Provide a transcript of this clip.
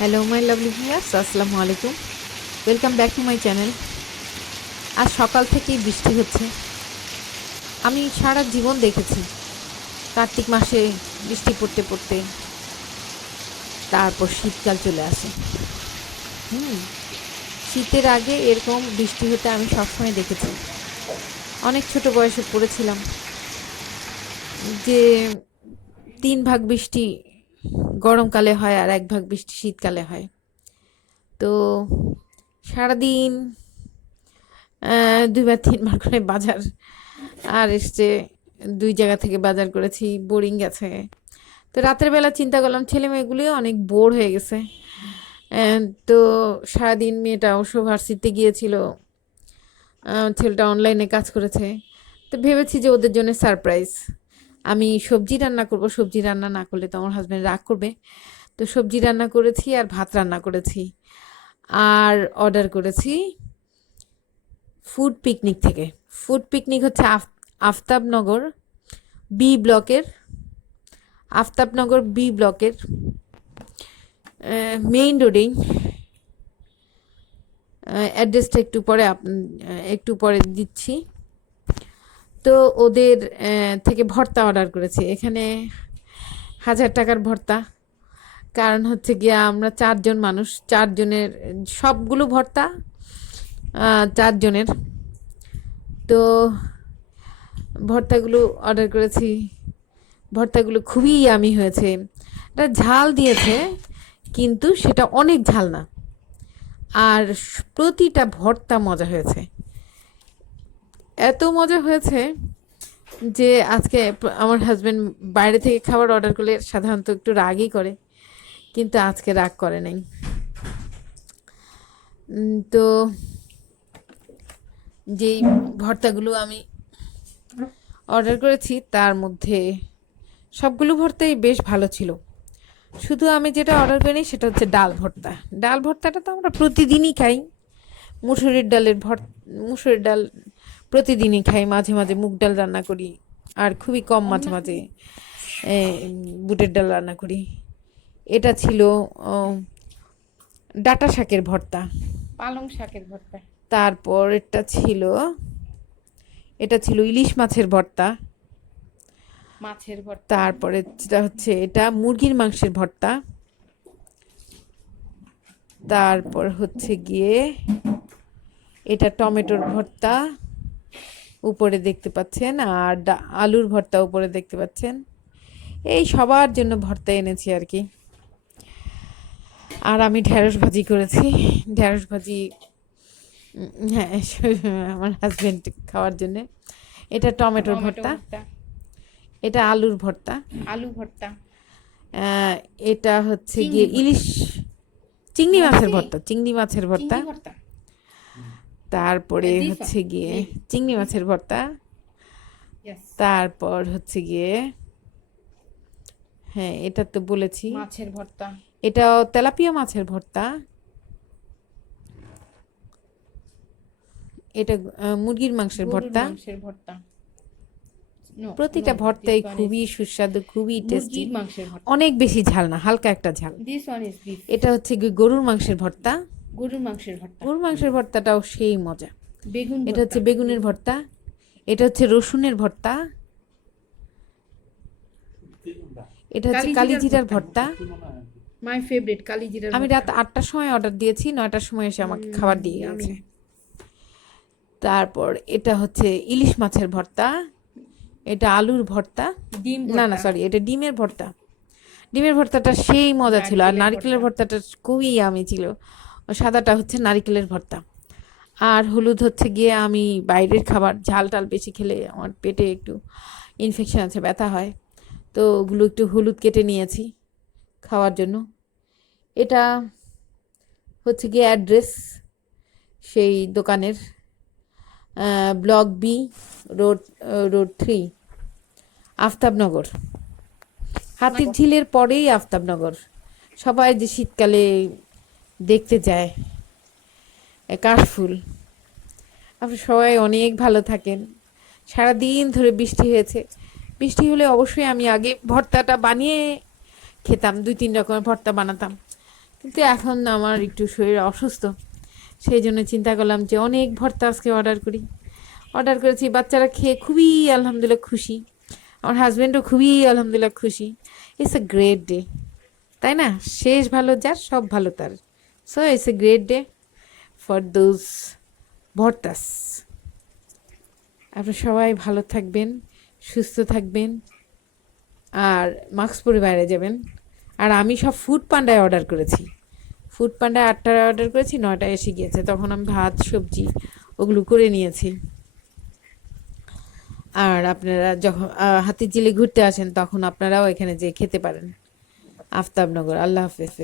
Hello my lovely viewers, আসসালামু আলাইকুম। Welcome back to my channel. আজ সকাল থেকেই বৃষ্টি হচ্ছে। আমি সারা জীবন দেখেছি কার্তিক মাসে বৃষ্টি পড়তে পড়তে তারপর শীতকাল চলে আসে। শীতের আগে এরকম বৃষ্টি হতে আমি সবসময় দেখেছি। অনেক ছোট বয়সে পড়েছিলাম যে 3 ভাগ বৃষ্টি গরমকালে হয় আর 1 ভাগ বৃষ্টি শীতকালে হয়। তো সারাদিন 2 বা 3 বার করে বাজার আর এসছে, 2 জায়গা থেকে বাজার করেছি, বোরিং গেছে। তো রাতের বেলা চিন্তা করলাম ছেলে মেয়েগুলিও অনেক বোর হয়ে গেছে। তো সারাদিন মেয়েটা অবশ্য ভার্সিটিতে গিয়েছিল, ছেলেটা অনলাইনে কাজ করেছে। তো ভেবেছি যে ওদের জন্য সারপ্রাইজ আমি সবজি রান্না করব। সবজি রান্না না করলে তো আমার হাজব্যান্ড রাগ করবে। তো সবজি রান্না করেছি আর ভাত রান্না করেছি, আর অর্ডার করেছি ফুড পিকনিক থেকে। ফুড পিকনিক হচ্ছে আফতাবনগর বি ব্লকের, আফতাবনগর বি ব্লকের মেইন রোডেই। অ্যাড্রেসটা একটু পরে দিচ্ছি। তো ওদের থেকে ভর্তা অর্ডার করেছি। এখানে 1000 টাকার ভর্তা, কারণ হচ্ছে গিয়ে আমরা 4 জন মানুষ, 4 জনের সবগুলো ভর্তা 4 জনের। তো ভর্তাগুলো অর্ডার করেছি। ভর্তাগুলো খুবই ইয়ামি হয়েছে। এটা ঝাল দিয়েছে কিন্তু সেটা অনেক ঝাল না, আর প্রতিটা ভর্তা মজা হয়েছে। এত মজা হয়েছে যে আজকে আমার হাজব্যান্ড বাইরে থেকে খাবার অর্ডার করলে সাধারণত একটু রাগই করে, কিন্তু আজকে রাগ করে নাই। তো যেই ভর্তাগুলো আমি অর্ডার করেছি তার মধ্যে সবগুলো ভর্তাই বেশ ভালো ছিল। শুধু আমি যেটা অর্ডার করিনি সেটা হচ্ছে ডাল ভর্তা। ডাল ভর্তাটা তো আমরা প্রতিদিনই খাই। মুসুরির ডাল প্রতিদিনই খাই, মাঝে মাঝে মুগ ডাল রান্না করি, আর খুবই কম মাঝে মাঝে বুটের ডাল রান্না করি। এটা ছিল ডাঁটা শাকের ভর্তা, পালং শাকের ভর্তা। তারপর এটা ছিল ইলিশ মাছের ভর্তা। মাছের ভর্তা। তারপরে এটা মুরগির মাংসের ভর্তা। তারপর হচ্ছে গিয়ে এটা টমেটোর ভর্তা উপরে দেখতে পাচ্ছেন, আর আলুর ভর্তা উপরে দেখতে পাচ্ছেন। এই সবার জন্য ভর্তা এনেছি আর কি। আর আমি ঢেঁড়স ভাজি করেছি। ঢেঁড়স ভাজি, হ্যাঁ, আমার হাজবেন্ড খাওয়ার জন্যে। এটা টমেটোর ভর্তা, এটা আলুর ভর্তা, আলু ভর্তা। এটা হচ্ছে গিয়ে চিংড়ি মাছের ভর্তা, চিংড়ি মাছের ভর্তা। তারপরে হচ্ছে গিয়ে চিংড়ি মাছের ভর্তা। তারপর হচ্ছে গিয়ে, হ্যাঁ এটা তো বলেছি, মাছের ভর্তা। এটা তেলাপিয়া মাছের ভর্তা। এটা মুরগির মাংসের ভর্তা। প্রতিটা ভর্তাই খুবই সুস্বাদু, খুবই টেস্টি। অনেক বেশি ঝাল না, হালকা একটা ঝাল। এটা হচ্ছে গরুর মাংসের ভর্তা। গরুর মাংসের ভর্তাটাও সেই মজা। এটা হচ্ছে বেগুনের ভর্তা। এটা হচ্ছে রসুনের ভর্তা। এটা হচ্ছে কালিজিরার ভর্তা। মাই ফেভারিট কালিজিরার। আমি রাত 8টার সময় অর্ডার দিয়েছি, 9টার সময় এসে আমাকে খাবার দিয়ে গেছে। তারপর এটা হচ্ছে ইলিশ মাছের ভর্তা। এটা আলুর ভর্তা, সরি, এটা ডিমের ভর্তা। ডিমের ভর্তাটা সেই মজা ছিল, আর নারকেলের ভর্তাটা খুবই ইয়ামি ছিল। সাদাটা হচ্ছে নারকেলের ভর্তা। আর হলুদ হচ্ছে গিয়ে, আমি বাইরের খাবার ঝাল টাল বেশি খেলে আমার পেটে একটু ইনফেকশন আছে, ব্যথা হয়। তো ওগুলো একটু হলুদ কেটে নিয়েছি খাওয়ার জন্য। এটা হচ্ছে গিয়ে অ্যাড্রেস সেই দোকানের, ব্লক বি, রোড 3, আফতাবনগর। হাতির ঝিলের পরেই আফতাবনগর। সবাই যে শীতকালে দেখতে যায় কাশফুল। আপনি সবাই অনেক ভালো থাকেন। সারাদিন ধরে বৃষ্টি হয়েছে। বৃষ্টি হলে অবশ্যই আমি আগে ভর্তাটা বানিয়ে খেতাম, 2-3 রকমের ভর্তা বানাতাম, কিন্তু এখন আমার একটু শরীর অসুস্থ, সেই জন্য চিন্তা করলাম যে অনেক ভর্তা আজকে অর্ডার করেছি। বাচ্চারা খেয়ে খুবই আলহামদুলিল্লাহ খুশি, আমার হাজব্যান্ডও খুবই আলহামদুলিল্লাহ খুশি। ইটস এ গ্রেট ডে, তাই না? শেষ ভালো যার সব ভালো তার। So it's a great day for those ভর্তাস। আপনারা সবাই ভালো থাকবেন, সুস্থ থাকবেন, আর মাস্ক পরে বাইরে যাবেন। আর আমি সব ফুড পান্ডায় অর্ডার করেছি, ফুড পান্ডায় 8টায় অর্ডার করেছি, 9টায় এসে গিয়েছে। তখন আমি ভাত সবজি ওগুলো করে নিয়েছি। আর আপনারা যখন হাতিরঝিলে ঘুরতে আসেন তখন আপনারাও এখানে যেয়ে খেতে পারেন। আফতাবনগর। আল্লাহ হাফেজ।